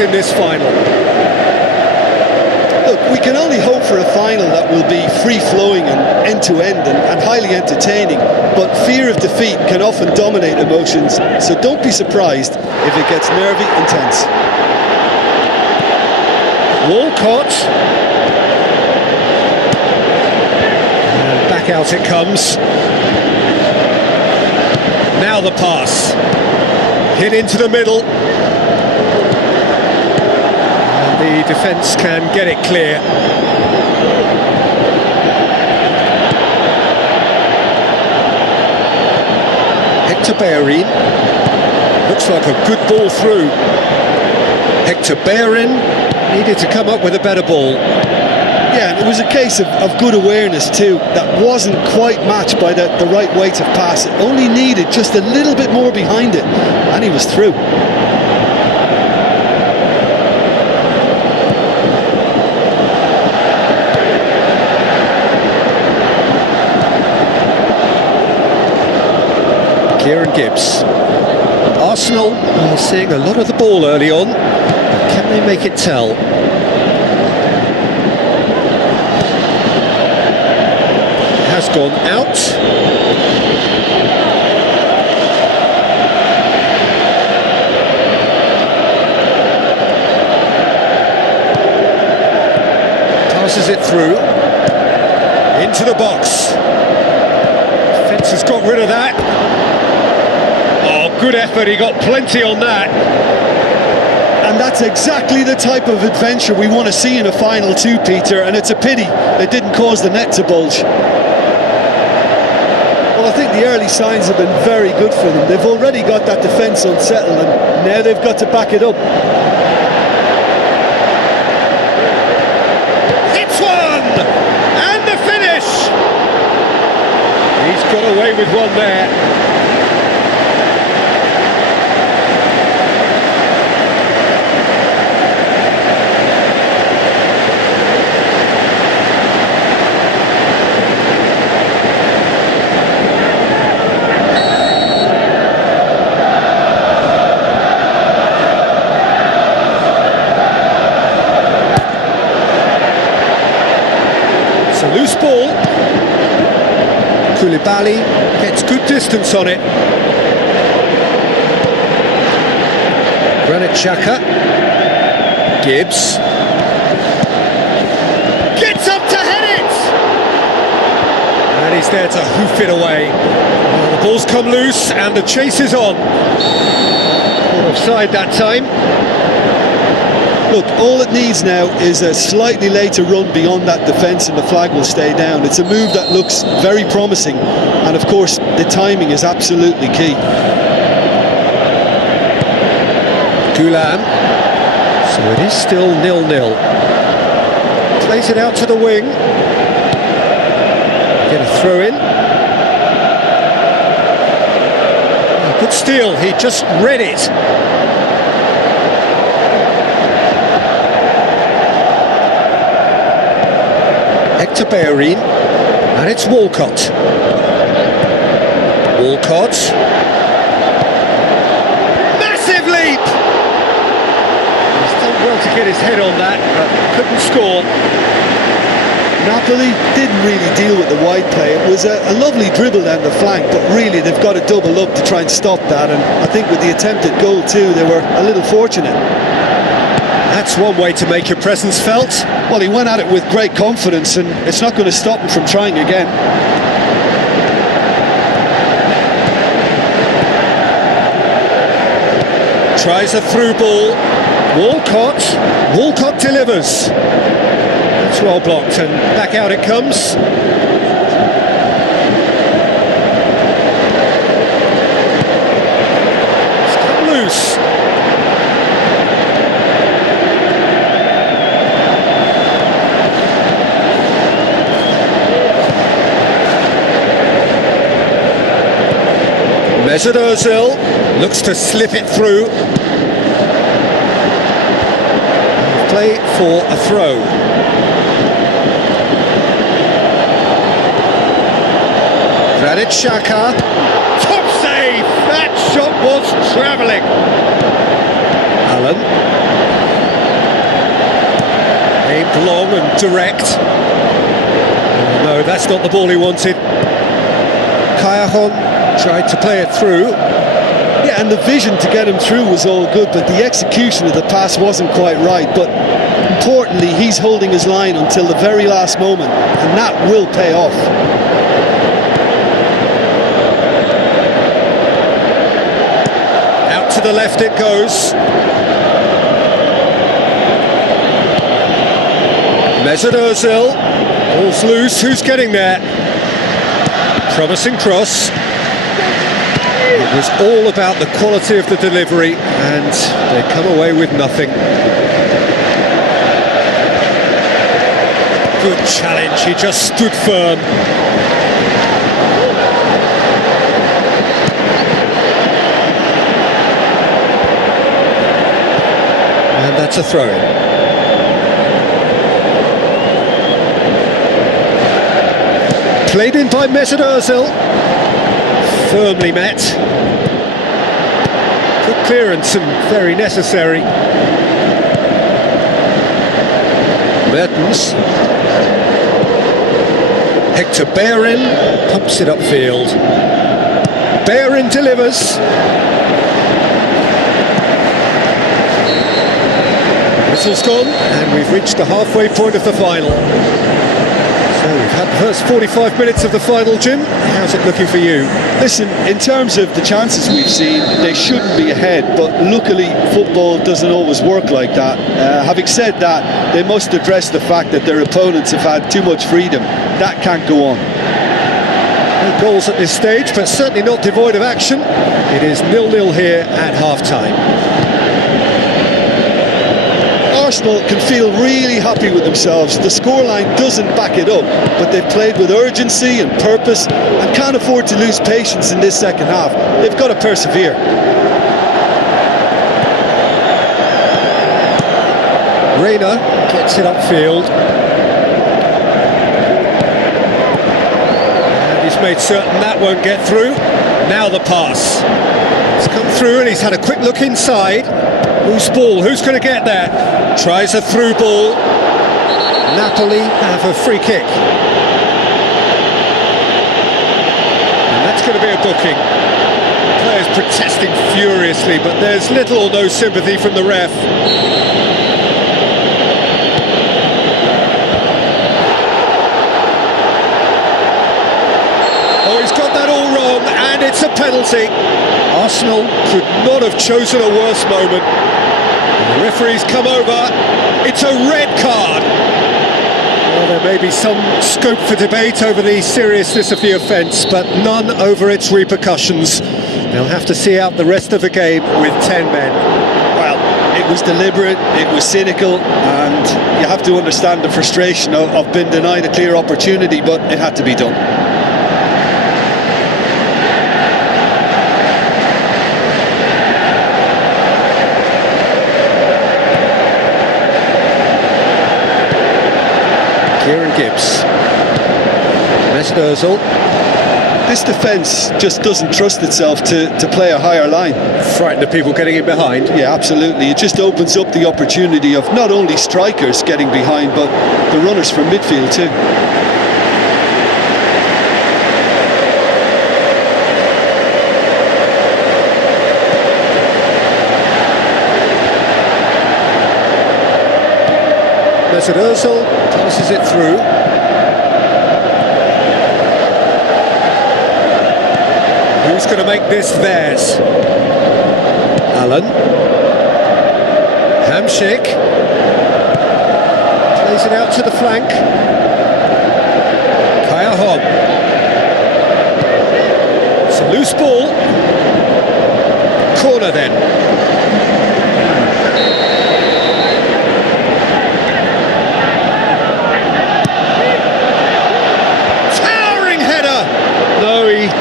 in this final? Look, we can only hope for a final that will be free-flowing and end-to-end and highly entertaining, but fear of defeat can often dominate emotions, so don't be surprised if it gets nervy and tense. Walcott. And back out it comes. Now the pass. Hit into the middle. And the defence can get it clear. Hector Bellerin. Looks like a good ball through. Hector Bellerin needed to come up with a better ball. Yeah, and it was a case of good awareness too. That wasn't quite matched by the right weight of pass. It only needed just a little bit more behind it, and he was through. Kieran Gibbs. Arsenal are seeing a lot of the ball early on. Can they make it tell? Has gone out. Passes it through. Into the box. Defence has got rid of that. Oh, good effort, he got plenty on that. And that's exactly the type of adventure we want to see in a final too, Peter, and it's a pity it didn't cause the net to bulge. Well, I think the early signs have been very good for them. They've already got that defence unsettled, and now they've got to back it up. It's one! And the finish! He's got away with one there. Loose ball. Koulibaly gets good distance on it. Granit Xhaka. Gibbs. Gets up to head it! And he's there to hoof it away. Well, the ball's come loose and the chase is on. Offside that time. Look, all it needs now is a slightly later run beyond that defence and the flag will stay down. It's a move that looks very promising, and of course the timing is absolutely key. Gulam. So it is still 0-0. Plays it out to the wing. Get a throw in. Oh, good steal, he just read it. Hector Bellerin, and it's Walcott. Walcott. Massive leap! He's done well to get his head on that, but couldn't score. Napoli didn't really deal with the wide play. It was a lovely dribble down the flank, but really they've got to double up to try and stop that, and I think with the attempted goal too, they were a little fortunate. That's one way to make your presence felt. Well, he went at it with great confidence, and it's not going to stop him from trying again. Tries a through ball. Walcott delivers. It's well blocked, and back out it comes. It's come loose. Mesut Ozil looks to slip it through. Play for a throw. Granit Xhaka. Top save! That shot was travelling. Allen. long and direct. Oh, no, that's not the ball he wanted. Kayahon tried to play it through. Yeah, and the vision to get him through was all good, but the execution of the pass wasn't quite right. But importantly, he's holding his line until the very last moment, and that will pay off. Out to the left it goes. Mesut Ozil, ball's loose, who's getting there? Promising cross. It was all about the quality of the delivery, and they come away with nothing. Good challenge, he just stood firm. And that's a throw-in. Played in by Mesut Ozil. Firmly met. Good clearance and very necessary. Mertens. Hector Bellerin pumps it upfield. Bellerin delivers. Whistle's gone, and we've reached the halfway point of the final. So we've had the first 45 minutes of the final, Jim. How's it looking for you? Listen, in terms of the chances we've seen, they shouldn't be ahead, but luckily football doesn't always work like that. Having said that, they must address the fact that their opponents have had too much freedom. That can't go on. No goals at this stage, but certainly not devoid of action. It is 0-0 here at half-time. Arsenal can feel really happy with themselves. The scoreline doesn't back it up, but they've played with urgency and purpose and can't afford to lose patience in this second half. They've got to persevere. Reina gets it upfield. And he's made certain that won't get through. Now the pass. It's come through and he's had a quick look inside. Whose ball? Who's going to get there? Tries a through ball. Napoli have a free kick. And that's going to be a booking. Players protesting furiously, but there's little or no sympathy from the ref. Oh, he's got that all wrong, and it's a penalty. Arsenal could not have chosen a worse moment. The referee's come over. It's a red card. Well, there may be some scope for debate over the seriousness of the offence, but none over its repercussions. They'll have to see out the rest of the game with 10 men. Well, it was deliberate, it was cynical, and you have to understand the frustration of being denied a clear opportunity, but it had to be done. Kieran Gibbs. Mesut Ozil. This defence just doesn't trust itself to play a higher line. Frightened of people getting in behind. Yeah, absolutely. It just opens up the opportunity of not only strikers getting behind, but the runners from midfield too. Mesut Ozil passes it through. Who's going to make this theirs? Allen. Hamsik. Plays it out to the flank. Kayahon. It's a loose ball. Corner then.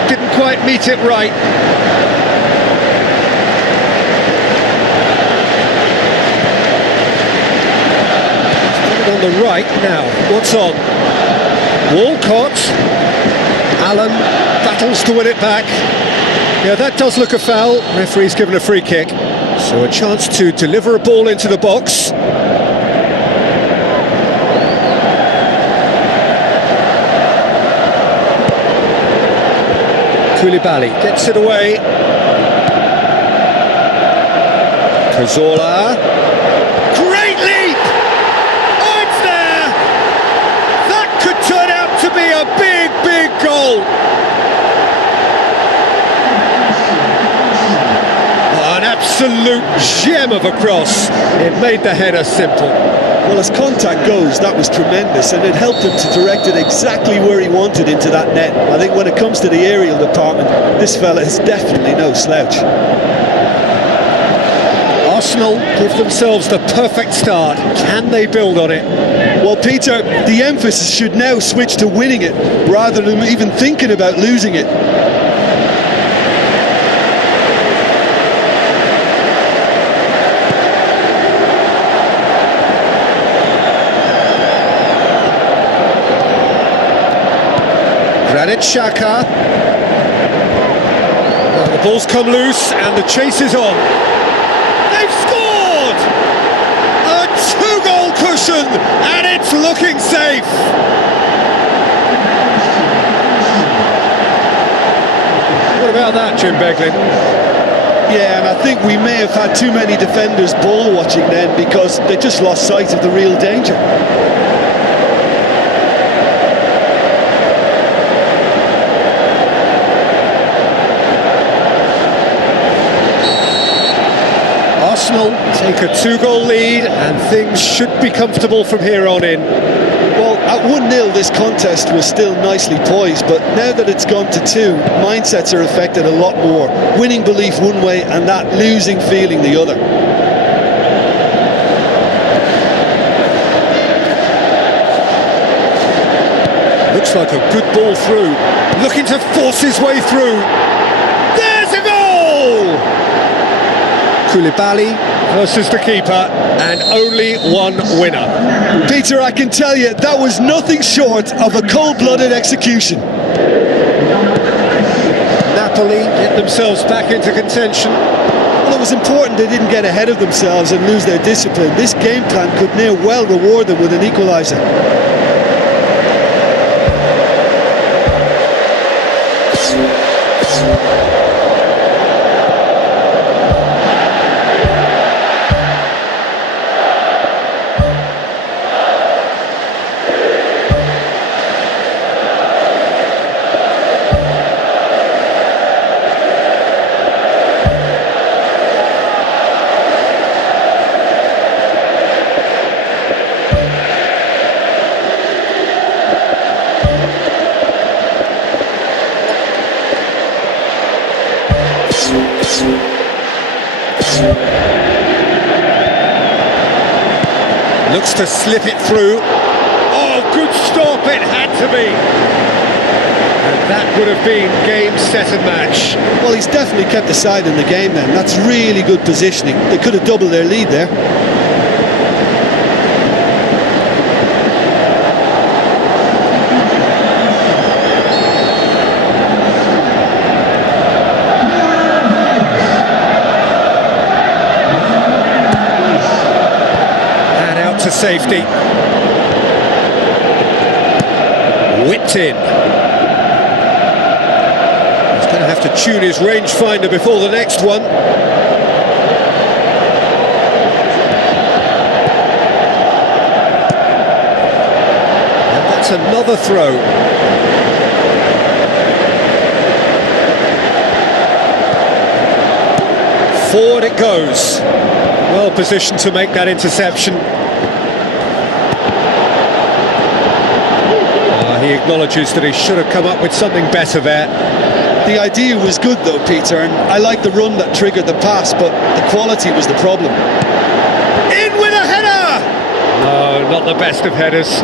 Didn't quite meet it right. On the right now. What's on? Walcott. Allen battles to win it back. Yeah, that does look a foul. Referee's given a free kick. So a chance to deliver a ball into the box. Koulibaly gets it away. Cazorla. Great leap! Oh, it's there! That could turn out to be a big, big goal. Oh, an absolute gem of a cross. It made the header simple. Well, as contact goes, that was tremendous, and it helped him to direct it exactly where he wanted into that net. I think when it comes to the aerial department, this fella is definitely no slouch. Arsenal give themselves the perfect start. Can they build on it? Well, Peter, the emphasis should now switch to winning it, rather than even thinking about losing it. Granit Xhaka. Well, the ball's come loose and the chase is on. They've scored! A two-goal cushion and it's looking safe. What about that, Jim Beglin? Yeah, and I think we may have had too many defenders ball watching then, because they just lost sight of the real danger. Arsenal take a two-goal lead and things should be comfortable from here on in. Well, at 1-0 this contest was still nicely poised, but now that it's gone to 2, mindsets are affected a lot more. Winning belief one way and that losing feeling the other. Looks like a good ball through, looking to force his way through. There's a goal! Koulibaly versus the keeper, and only one winner. Peter, I can tell you, that was nothing short of a cold-blooded execution. Napoli get themselves back into contention. Well, it was important they didn't get ahead of themselves and lose their discipline. This game plan could now well reward them with an equaliser. Looks to slip it through. Oh, good stop, it had to be. And that would have been game, set and match. Well, he's definitely kept the side in the game then. That's really good positioning. They could have doubled their lead there. To safety. Whipped in. He's going to have to tune his rangefinder before the next one. And that's another throw. Forward it goes. Well positioned to make that interception. He acknowledges that he should have come up with something better there. The idea was good though, Peter, and I like the run that triggered the pass, but the quality was the problem. In with a header! No, not the best of headers.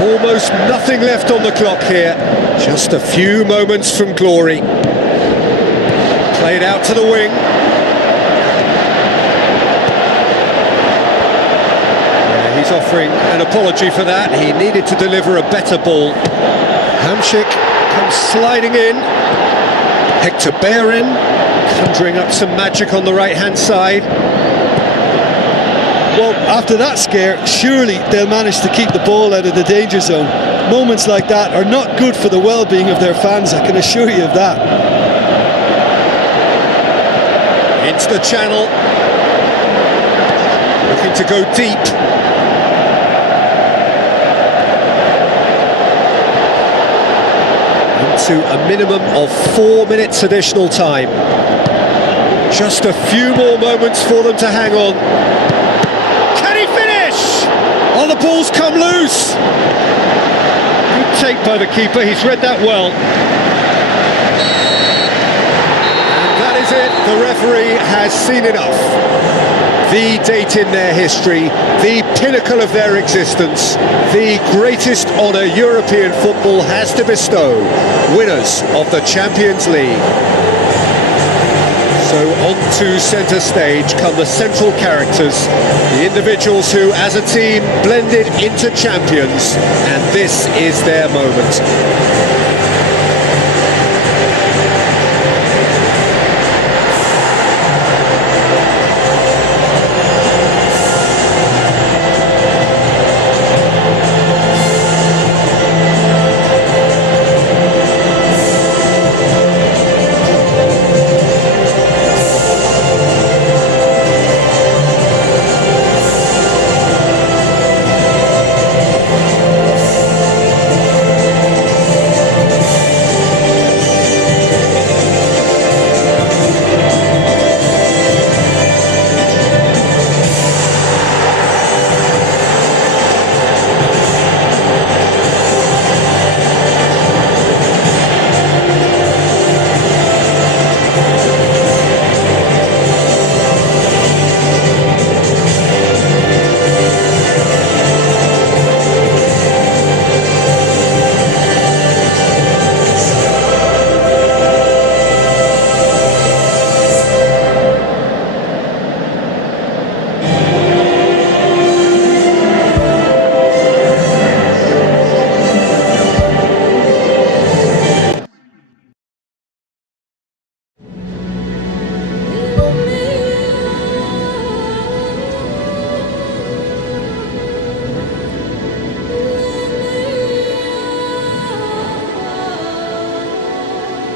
Almost nothing left on the clock here. Just a few moments from glory. Played out to the wing. He's offering an apology for that. He needed to deliver a better ball. Hamšík comes sliding in. Hector Bellerin conjuring up some magic on the right-hand side. Well, after that scare, surely they'll manage to keep the ball out of the danger zone. Moments like that are not good for the well-being of their fans, I can assure you of that. Into the channel. Looking to go deep. Into a minimum of 4 minutes additional time. Just a few more moments for them to hang on. Can he finish? Oh, the ball's come loose. Good take by the keeper, he's read that well. And that is it, the referee has seen enough. The date in their history, the pinnacle of their existence, the greatest honour European football has to bestow, winners of the Champions League. So onto centre stage come the central characters, the individuals who as a team blended into champions, and this is their moment.